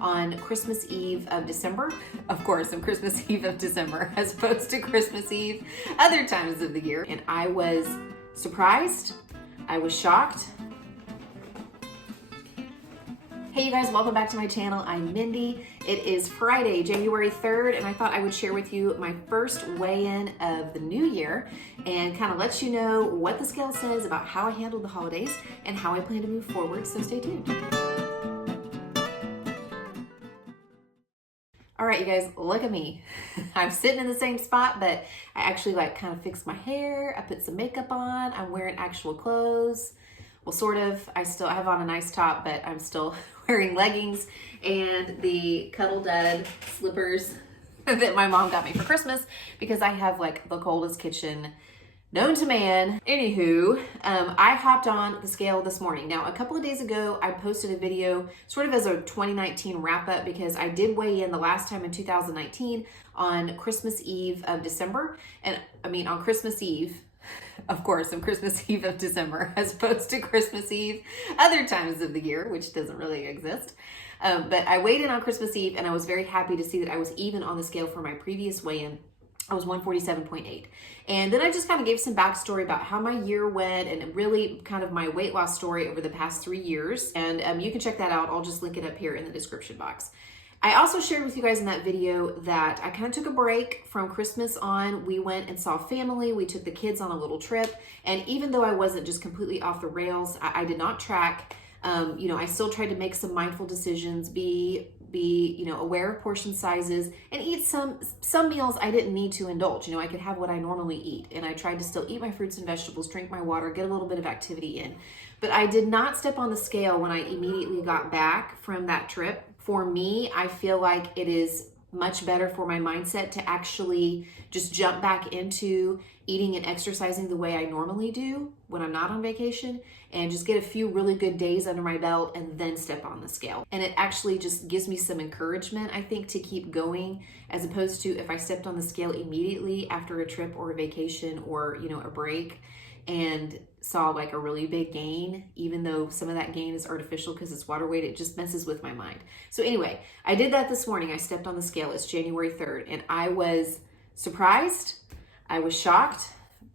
on Christmas Eve of December. Of course, on Christmas Eve of December, as opposed to Christmas Eve other times of the year. And I was surprised. I was shocked. Hey you guys, welcome back to my channel. I'm Mindy. It is Friday, January 3rd, and I thought I would share with you my first weigh-in of the new year and kind of let you know what the scale says about how I handled the holidays and how I plan to move forward, so stay tuned. All right, you guys, look at me. I'm sitting in the same spot, but I actually kind of fixed my hair. I put some makeup on. I'm wearing actual clothes. Well, sort of. I have on a nice top, but I'm still wearing leggings and the Cuddle Dud slippers that my mom got me for Christmas because I have the coldest kitchen known to man. Anywho, I hopped on the scale this morning. Now, a couple of days ago, I posted a video sort of as a 2019 wrap up because I did weigh in the last time in 2019 on Christmas Eve of December. And I mean, on Christmas Eve, of course, on Christmas Eve of December, as opposed to Christmas Eve other times of the year, which doesn't really exist. But I weighed in on Christmas Eve and I was very happy to see that I was even on the scale for my previous weigh-in. I was 147.8. And then I just kind of gave some backstory about how my year went and really kind of my weight loss story over the past 3 years. And you can check that out. I'll just link it up here in the description box. I also shared with you guys in that video that I kind of took a break from Christmas on. We went and saw family. We took the kids on a little trip. And even though I wasn't just completely off the rails, I did not track. I still tried to make some mindful decisions, be aware of portion sizes and eat some meals I didn't need to indulge. I could have what I normally eat. And I tried to still eat my fruits and vegetables, drink my water, get a little bit of activity in. But I did not step on the scale when I immediately got back from that trip. For me, I feel like it is much better for my mindset to actually just jump back into eating and exercising the way I normally do when I'm not on vacation and just get a few really good days under my belt and then step on the scale. And it actually just gives me some encouragement, I think, to keep going, as opposed to if I stepped on the scale immediately after a trip or a vacation or, a break and saw a really big gain, even though some of that gain is artificial because it's water weight, it just messes with my mind. So anyway, I did that this morning. I stepped on the scale. It's January 3rd and I was surprised. I was shocked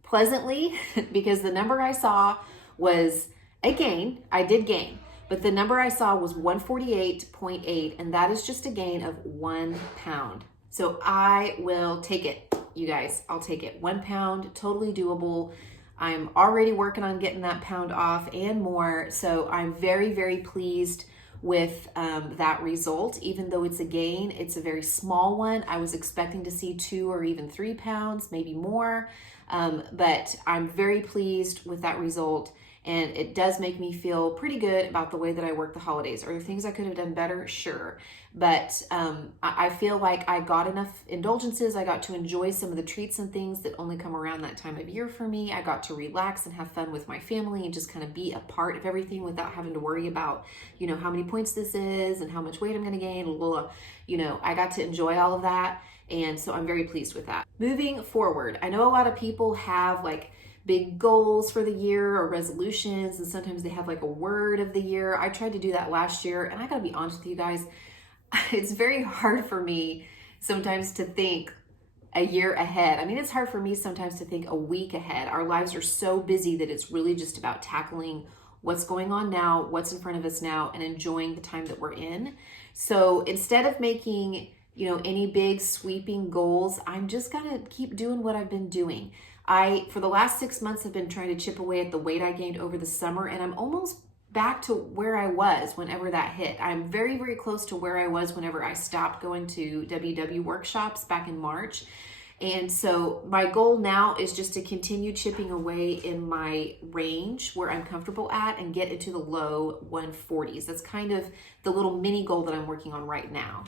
pleasantly because the number I saw was a gain. I did gain, but the number I saw was 148.8 and that is just a gain of 1 pound. So I will take it, you guys. I'll take it. 1 pound, totally doable. I'm already working on getting that pound off and more. So I'm very, very pleased with that result. Even though it's a gain, it's a very small one. I was expecting to see 2 or even 3 pounds, maybe more. But I'm very pleased with that result. And it does make me feel pretty good about the way that I work the holidays. Are there things I could have done better? Sure. But I feel like I got enough indulgences. I got to enjoy some of the treats and things that only come around that time of year for me. I got to relax and have fun with my family and just kind of be a part of everything without having to worry about, how many points this is and how much weight I'm going to gain. I got to enjoy all of that. And so I'm very pleased with that. Moving forward, I know a lot of people have big goals for the year or resolutions, and sometimes they have a word of the year. I tried to do that last year, and I gotta be honest with you guys, it's very hard for me sometimes to think a year ahead. I mean, it's hard for me sometimes to think a week ahead. Our lives are so busy that it's really just about tackling what's going on now, what's in front of us now, and enjoying the time that we're in. So instead of making any big sweeping goals, I'm just gonna keep doing what I've been doing. For the last 6 months, have been trying to chip away at the weight I gained over the summer, and I'm almost back to where I was whenever that hit. I'm very, very close to where I was whenever I stopped going to WW workshops back in March. And so my goal now is just to continue chipping away in my range where I'm comfortable at and get into the low 140s. That's kind of the little mini goal that I'm working on right now.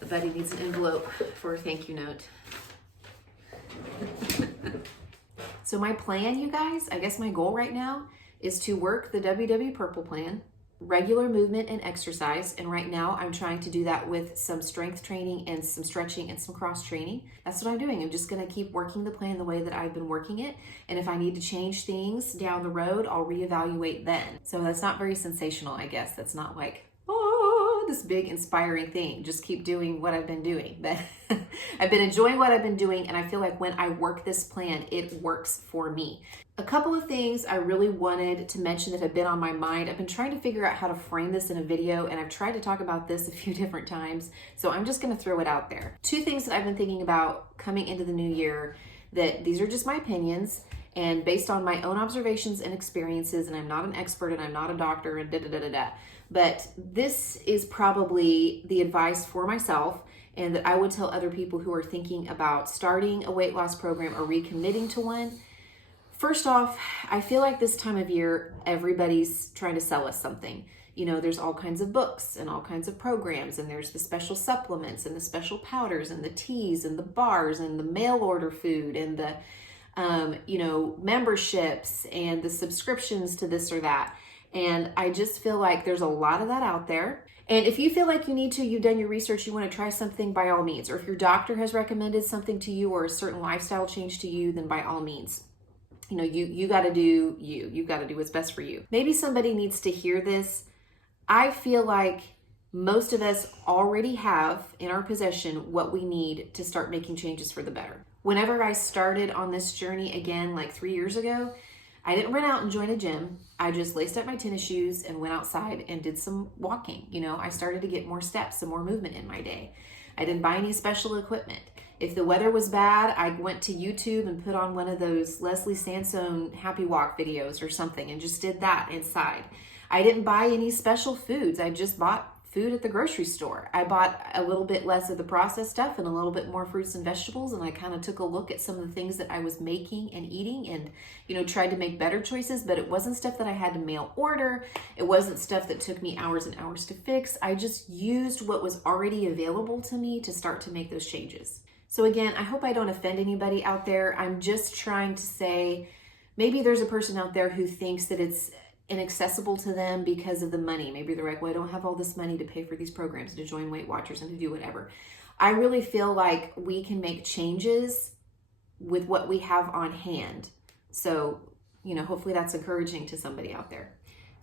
The buddy needs an envelope for a thank you note. So my plan, you guys, I guess my goal right now is to work the WW Purple plan regular movement and exercise. And right now I'm trying to do that with some strength training and some stretching and some cross training. That's what I'm doing. I'm just going to keep working the plan the way that I've been working it. And if I need to change things down the road, I'll reevaluate then. So that's not very sensational, I guess. That's not like, oh, this big inspiring thing. Just keep doing what I've been doing. But I've been enjoying what I've been doing. And I feel like when I work this plan, it works for me. A couple of things I really wanted to mention that have been on my mind. I've been trying to figure out how to frame this in a video, and I've tried to talk about this a few different times, so I'm just gonna throw it out there. Two things that I've been thinking about coming into the new year, that these are just my opinions, and based on my own observations and experiences, and I'm not an expert and I'm not a doctor and da-da-da-da-da, but this is probably the advice for myself and that I would tell other people who are thinking about starting a weight loss program or recommitting to one. First off, I feel like this time of year, everybody's trying to sell us something. You know, there's all kinds of books and all kinds of programs, and there's the special supplements and the special powders and the teas and the bars and the mail order food and the, memberships and the subscriptions to this or that. And I just feel like there's a lot of that out there. And if you feel like you need to, you've done your research, you want to try something, by all means. Or if your doctor has recommended something to you or a certain lifestyle change to you, then by all means. You know, you got to do you. You've got to do what's best for you. Maybe somebody needs to hear this. I feel like most of us already have in our possession what we need to start making changes for the better. Whenever I started on this journey again, like 3 years ago, I didn't run out and join a gym. I just laced up my tennis shoes and went outside and did some walking. You know, I started to get more steps and more movement in my day. I didn't buy any special equipment. If the weather was bad, I went to YouTube and put on one of those Leslie Sansone Happy Walk videos or something and just did that inside. I didn't buy any special foods. I just bought food at the grocery store. I bought a little bit less of the processed stuff and a little bit more fruits and vegetables. And I kind of took a look at some of the things that I was making and eating and, tried to make better choices, but it wasn't stuff that I had to mail order. It wasn't stuff that took me hours and hours to fix. I just used what was already available to me to start to make those changes. So again, I hope I don't offend anybody out there. I'm just trying to say, maybe there's a person out there who thinks that it's inaccessible to them because of the money. Maybe they're like, well, I don't have all this money to pay for these programs, to join Weight Watchers and to do whatever. I really feel like we can make changes with what we have on hand. So, hopefully that's encouraging to somebody out there.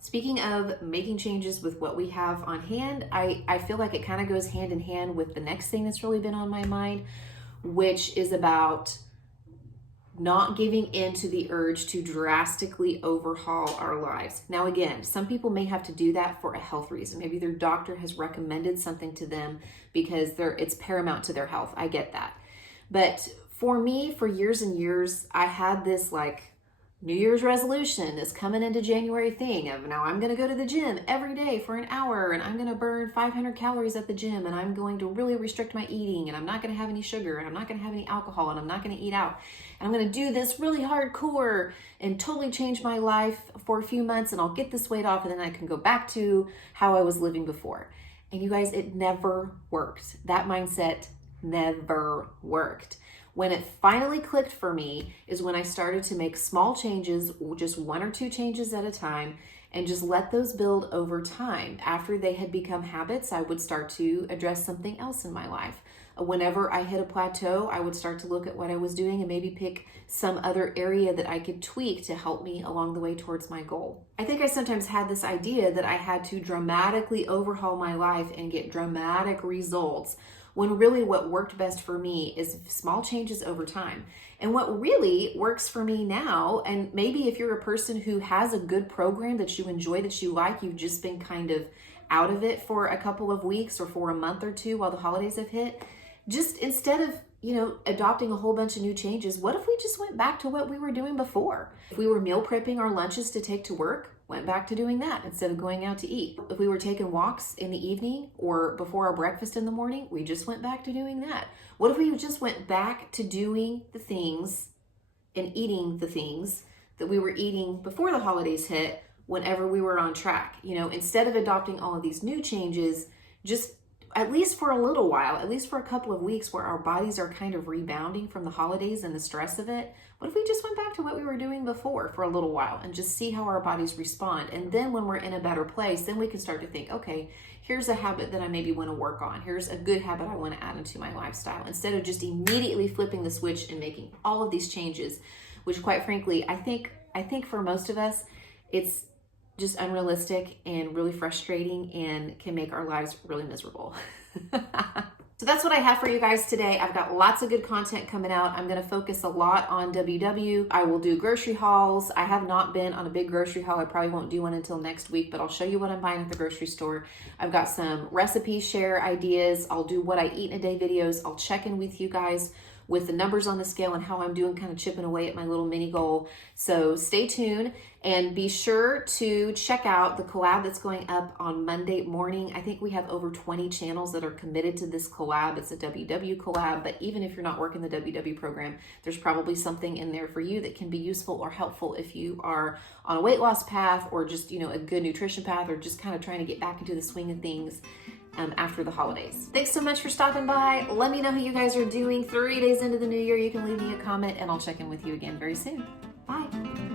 Speaking of making changes with what we have on hand, I feel like it kind of goes hand in hand with the next thing that's really been on my mind, which is about not giving in to the urge to drastically overhaul our lives. Now, again, some people may have to do that for a health reason. Maybe their doctor has recommended something to them because it's paramount to their health. I get that. But for me, for years and years, I had this New Year's resolution, this coming into January thing of now I'm going to go to the gym every day for an hour and I'm going to burn 500 calories at the gym and I'm going to really restrict my eating and I'm not going to have any sugar and I'm not going to have any alcohol and I'm not going to eat out. And I'm going to do this really hardcore and totally change my life for a few months and I'll get this weight off and then I can go back to how I was living before. And you guys, it never worked. That mindset never worked. When it finally clicked for me is when I started to make small changes, just 1 or 2 changes at a time, and just let those build over time. After they had become habits, I would start to address something else in my life. Whenever I hit a plateau, I would start to look at what I was doing and maybe pick some other area that I could tweak to help me along the way towards my goal. I think I sometimes had this idea that I had to dramatically overhaul my life and get dramatic results, when really what worked best for me is small changes over time. And what really works for me now, and maybe if you're a person who has a good program that you enjoy, that you like, you've just been kind of out of it for a couple of weeks or for a month or 2 while the holidays have hit, just instead of, adopting a whole bunch of new changes, what if we just went back to what we were doing before? If we were meal prepping our lunches to take to work, went back to doing that instead of going out to eat. If we were taking walks in the evening or before our breakfast in the morning, we just went back to doing that. What if we just went back to doing the things and eating the things that we were eating before the holidays hit whenever we were on track? Instead of adopting all of these new changes, just at least for a little while, at least for a couple of weeks where our bodies are kind of rebounding from the holidays and the stress of it, what if we just went back to what we were doing before for a little while and just see how our bodies respond? And then when we're in a better place, then we can start to think, okay, here's a habit that I maybe want to work on. Here's a good habit I want to add into my lifestyle, instead of just immediately flipping the switch and making all of these changes, which quite frankly, I think for most of us, it's just unrealistic and really frustrating and can make our lives really miserable. So that's what I have for you guys today. I've got lots of good content coming out. I'm going to focus a lot on WW. I will do grocery hauls. I have not been on a big grocery haul. I probably won't do one until next week, but I'll show you what I'm buying at the grocery store. I've got some recipe share ideas. I'll do what I eat in a day videos. I'll check in with you guys with the numbers on the scale and how I'm doing, kind of chipping away at my little mini goal. So stay tuned and be sure to check out the collab that's going up on Monday morning. I think we have over 20 channels that are committed to this collab. It's a WW collab, but even if you're not working the WW program, there's probably something in there for you that can be useful or helpful if you are on a weight loss path, or just, you know, a good nutrition path, or just kind of trying to get back into the swing of things after the holidays. Thanks so much for stopping by. Let me know how you guys are doing 3 days into the new year. You can leave me a comment and I'll check in with you again very soon. Bye.